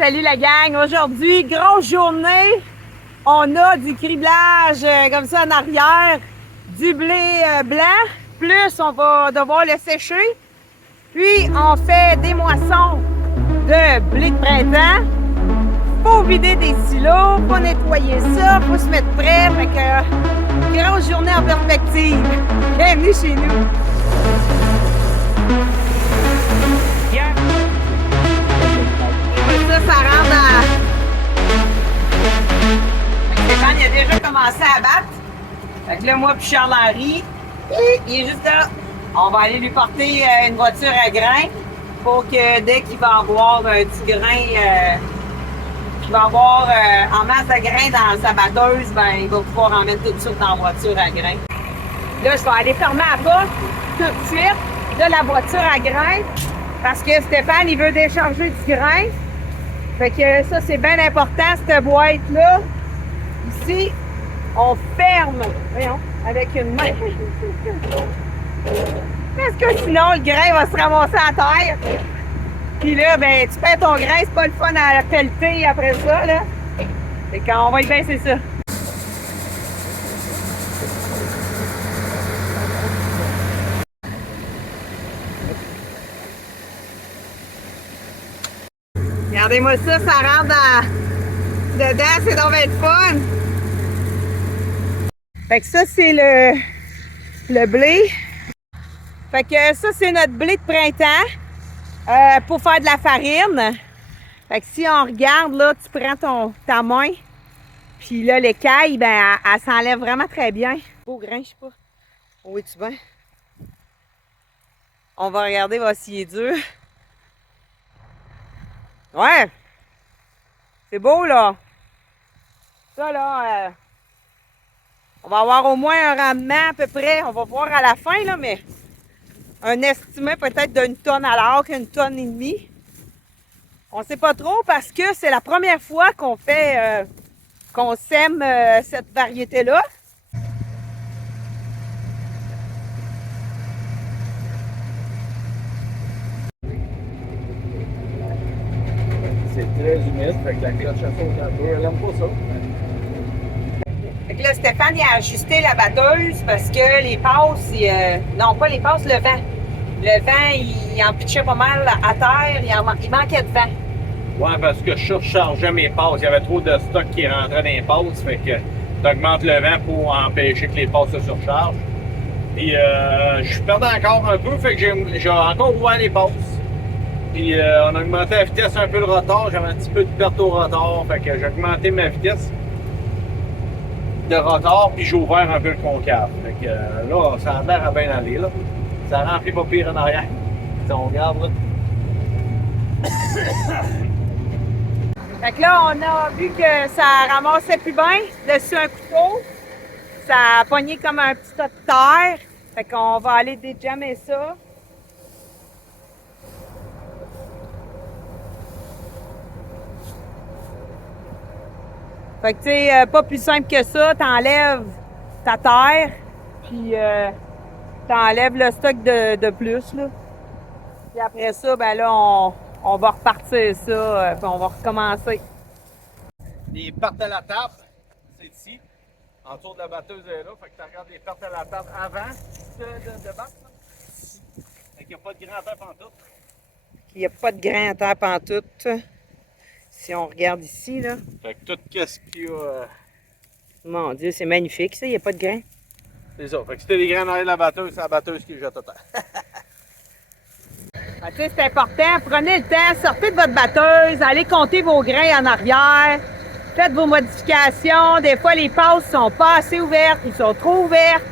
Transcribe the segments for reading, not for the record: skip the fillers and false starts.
Salut la gang! Aujourd'hui, grosse journée. On a du criblage comme ça en arrière, du blé blanc, plus on va devoir le sécher. Puis on fait des moissons de blé de printemps. Faut vider des silos, faut nettoyer ça, faut se mettre prêt. Fait que grosse journée en perspective. Bienvenue chez nous! Ça rentre à... Stéphane, il a déjà commencé à battre. Fait que là, moi puis Charles-Henri, il est juste là. On va aller lui porter une voiture à grains pour que dès qu'il va avoir du grain, qu'il va avoir en masse de grains dans sa batteuse, ben il va pouvoir en mettre tout de suite dans la voiture à grains. Là, je vais aller fermer la porte tout de suite de la voiture à grains parce que Stéphane, il veut décharger du grain. Fait que ça, c'est bien important, cette boîte-là. Ici, on ferme, voyons, avec une main. Parce que sinon, le grain va se ramasser à terre. Puis là, ben, tu perds ton grain, c'est pas le fun à pelleter après ça, là. Fait qu'on va y baisser ça. Regardez-moi ça, ça rentre dedans, c'est donc bien le fun! Fait que ça, c'est le blé. Fait que ça, c'est notre blé de printemps pour faire de la farine. Fait que si on regarde, là, tu prends ta main, puis là, l'écaille, ben, elle s'enlève vraiment très bien. Beau grain, je sais pas. Où es-tu bien? On va regarder, voir s'il est dur. Ouais! C'est beau, là! Ça, là, on va avoir au moins un rendement à peu près. On va voir à la fin, là, mais un estimé peut-être d'une tonne à l'acre, 1,5 tonne. On sait pas trop parce que c'est la première fois qu'on fait, qu'on sème cette variété-là. C'est très humide, fait que la cloche à sauce un peu, elle aime pas ça. Fait que là, Stéphane, il a ajusté la batteuse parce que les passes, non pas les passes, le vent. Le vent, il en pitchait pas mal à terre, il manquait de vent. Ouais, parce que je surchargeais mes passes. Il y avait trop de stock qui rentrait dans les passes, fait que t'augmentes le vent pour empêcher que les passes se surchargent. Puis je perdais encore un peu, fait que j'ai encore ouvert les passes. Puis on a augmenté la vitesse un peu le rotor, j'avais un petit peu de perte au rotor, fait que j'ai augmenté ma vitesse de rotor, puis j'ai ouvert un peu le concave. Fait que là, ça a l'air à bien aller, là. Ça remplit pas pire en arrière. Si on regarde, là. Fait que là, on a vu que ça ramassait plus bien dessus un couteau. Ça a pogné comme un petit tas de terre. Fait qu'on va aller déjammer ça. Fait que tu sais, pas plus simple que ça. T'enlèves ta terre, puis t'enlèves le stock de plus, là. Puis après ça, ben là, on va repartir ça, puis on va recommencer. Les pertes à la table, c'est ici. En dessous de la batteuse est là. Fait que tu regardes les pertes à la table avant de battre. Fait qu'il n'y a pas de grain à terre pantoute. Il n'y a pas de grain à terre pantoute. Si on regarde ici, là. Fait que tout qu'est-ce qu'il y a. Mon Dieu, c'est magnifique, ça. Il n'y a pas de grain. C'est ça. Fait que si tu as des grains dans la batteuse, c'est la batteuse qui jette à terre. Ah, tu sais, c'est important. Prenez le temps, sortez de votre batteuse, allez compter vos grains en arrière. Faites vos modifications. Des fois, les passes sont pas assez ouvertes, ils sont trop ouvertes.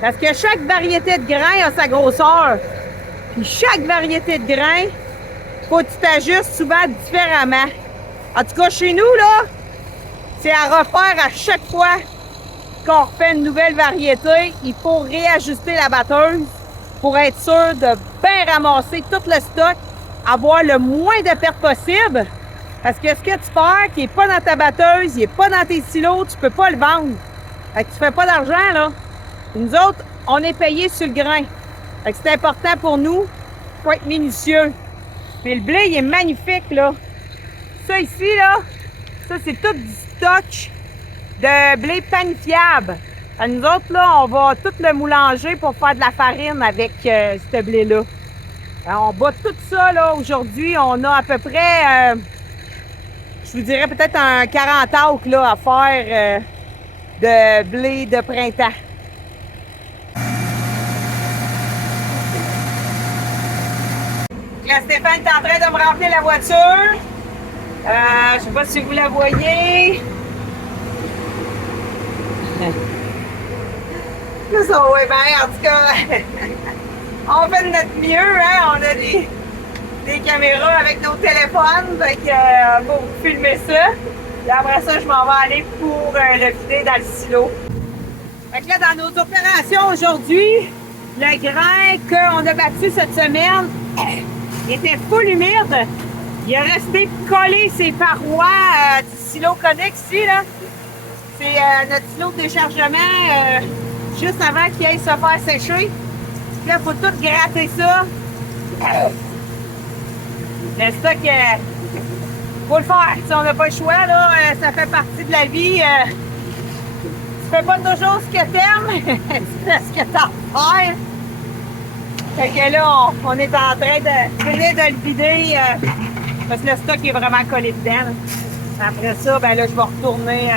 Parce que chaque variété de grain a sa grosseur. Puis chaque variété de grain, faut que tu t'ajustes souvent différemment. En tout cas, chez nous, là, c'est à refaire à chaque fois qu'on refait une nouvelle variété. Il faut réajuster la batteuse pour être sûr de bien ramasser tout le stock, avoir le moins de pertes possible. Parce que ce que tu perds, qui n'est pas dans ta batteuse, il n'est pas dans tes silos, tu ne peux pas le vendre. Fait que tu ne fais pas d'argent, là. Nous autres, on est payés sur le grain. Fait que c'est important pour nous, il faut être minutieux. Puis le blé, il est magnifique, là. ça ici, là, ça, c'est tout du stock de blé panifiable. Nous autres, là, on va tout le moulanger pour faire de la farine avec ce blé-là. On bat tout ça, là, aujourd'hui. On a à peu près, je vous dirais peut-être un 40 acres, là, à faire de blé de printemps. Là, Stéphane est en train de me remplir la voiture. Je sais pas si vous la voyez. Là, ça va bien, en tout cas. On fait de notre mieux, hein. On a des caméras avec nos téléphones. Fait que, pour filmer ça. Et après ça, je m'en vais aller pour le vider dans le silo. Fait que là, dans nos opérations aujourd'hui, le grain qu'on a battu cette semaine était full humide. Il est resté collé ses parois du silo Conex ici, là. C'est notre silo de déchargement juste avant qu'il aille se faire sécher. Puis là, il faut tout gratter ça. Le stock, faut le faire. Si on n'a pas le choix, là, ça fait partie de la vie. Tu fais pas toujours ce que t'aimes, tu fais ce que t'as à faire. Fait que là, on est en train de finir de le vider parce que le stock est vraiment collé dedans. Après ça, ben là, je vais retourner.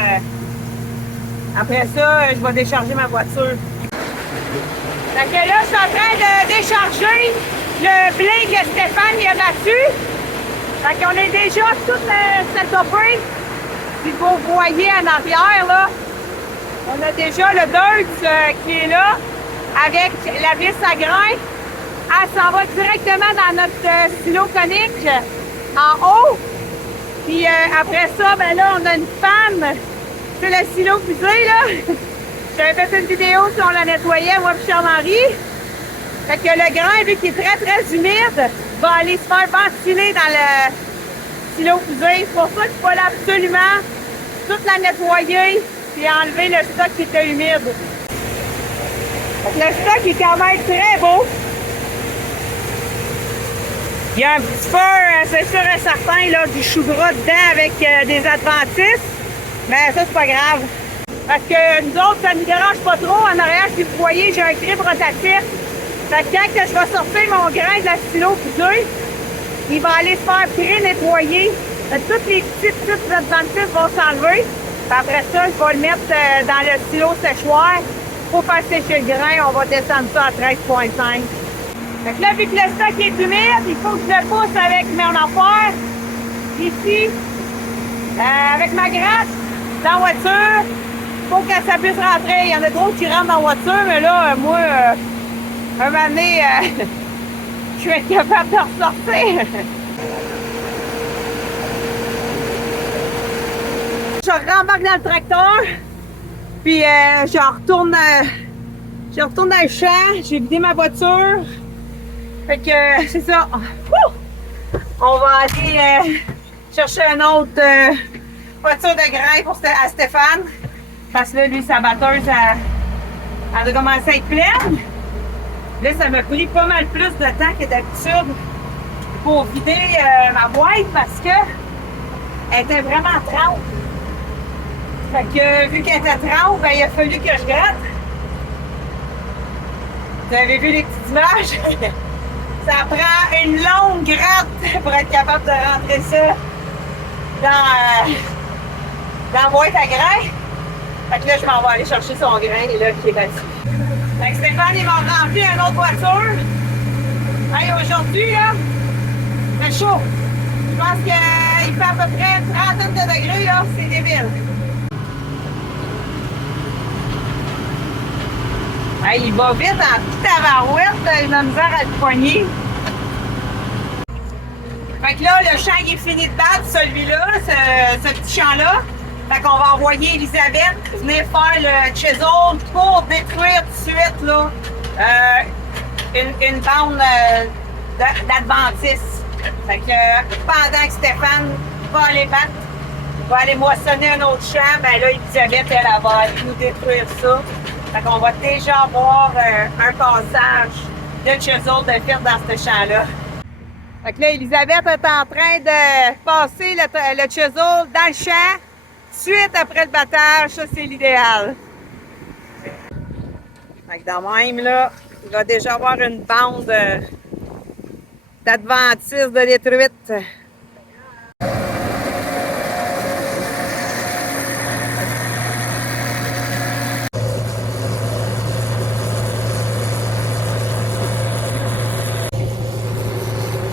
Après ça, je vais décharger ma voiture. Fait que là, je suis en train de décharger le blé que Stéphane y a battu. Fait qu'on est déjà tout setupé. Puis vous voyez en arrière, là, on a déjà le dirt qui est là avec la vis à grains. Elle s'en va directement dans notre silo conique en haut. Puis après ça, ben là, on a une panne. C'est le silo fusée, là. J'avais fait une vidéo si on la nettoyait, moi et Charles-Henri. Fait que le grain, vu qu'il est très, très humide, va aller se faire ventiler dans le silo fusée. C'est pour ça qu'il faut aller absolument toute la nettoyer et enlever le stock qui était humide. Fait que le stock est quand même très beau. Il y a un petit peu, c'est sûr et certain, là, du chou gras dedans avec des adventistes. Mais ça, c'est pas grave. Parce que nous autres, ça ne nous dérange pas trop. En arrière, si vous voyez, j'ai un grip rotatif. Fait que quand que je vais sortir mon grain de la silo fusée, il va aller se faire pré-nettoyer. Toutes les petites adventistes vont s'enlever. Après ça, je vais le mettre dans le silo séchoir. Pour faire sécher le grain, on va descendre ça à 13,5. Fait que là, vu que le stock est humide, il faut que je le pousse avec mon affaire. Ici, avec ma gratte, dans la voiture, pour que ça puisse rentrer. Il y en a d'autres qui rentrent dans la voiture, mais là, moi, un moment donné, je vais être capable de ressortir. Je rembarque dans le tracteur, puis je retourne dans le champ, j'ai vidé ma voiture. Fait que c'est ça. On va aller chercher une autre voiture de grain à Stéphane. Parce que là, lui, sa batteuse, elle a commencé à être pleine. Là, ça m'a pris pas mal plus de temps que d'habitude pour vider ma boîte parce que elle était vraiment trempe. Fait que vu qu'elle était trempe, ben, il a fallu que je gratte. Vous avez vu les petites images? Ça prend une longue gratte pour être capable de rentrer ça dans la boîte à grains. Fait que là, je m'en vais aller chercher son grain là, qui est battu. Fait que Stéphane, il m'a rempli une autre voiture. Hey, aujourd'hui, là, c'est chaud. Je pense qu'il fait à peu près une trentaine de degrés, là. C'est débile. Hey, il va vite en petite tabarouette. Il a misère à le poigner. Fait que là, le champ il est fini de battre, celui-là, ce petit champ-là. Fait qu'on va envoyer Elisabeth venir faire le chisel pour détruire tout de suite là, une bande d'adventistes. Fait que pendant que Stéphane va aller battre, va aller moissonner un autre champ, ben là, Elisabeth, elle va nous détruire ça. Fait qu'on va déjà avoir un passage de chisel de faire dans ce champ-là. Fait que là, Elisabeth est en train de passer le chisel dans le champ. Suite après le battage, ça c'est l'idéal. Fait que dans même, là, il va déjà avoir une bande d'adventistes de détruite.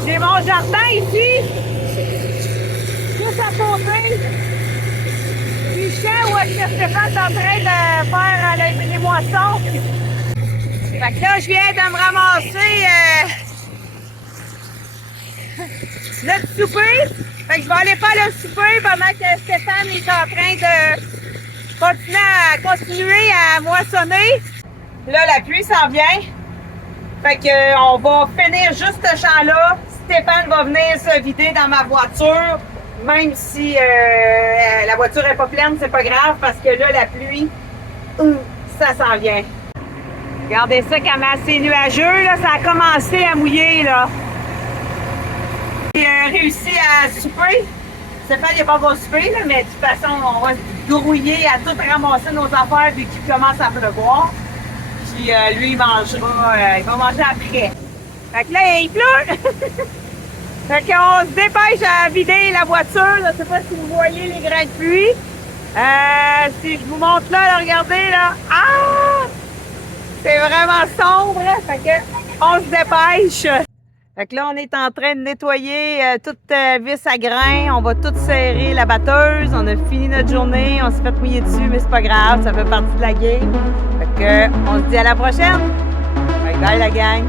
J'ai mon jardin ici, juste à côté du champ où Stéphane est en train de faire les moissons. Fait que là, je viens de me ramasser le souper. Fait que je vais aller faire le souper pendant que Stéphane est en train de continuer à moissonner. Là, la pluie s'en vient. Fait que on va finir juste ce champ-là. Stéphane va venir se vider dans ma voiture, même si la voiture est pas pleine, c'est pas grave, parce que là, la pluie, ça s'en vient. Regardez ça, quand c'est nuageux, là, ça a commencé à mouiller, là. J'ai réussi à souper. Stéphane, il n'a pas beau souper, là, mais de toute façon, on va se grouiller à tout ramasser nos affaires dès qu'il commence à pleuvoir. Puis lui, il va manger après. Fait que là, il pleut! Fait qu'on se dépêche à vider la voiture. Je ne sais pas si vous voyez les grains de pluie. Si je vous montre là, regardez là. Ah! C'est vraiment sombre. Fait que on se dépêche. Fait que là, on est en train de nettoyer toute vis à grains. On va tout serrer la batteuse. On a fini notre journée. On s'est fait mouiller dessus, mais c'est pas grave. Ça fait partie de la game. Fait que on se dit à la prochaine. Bye bye la gang.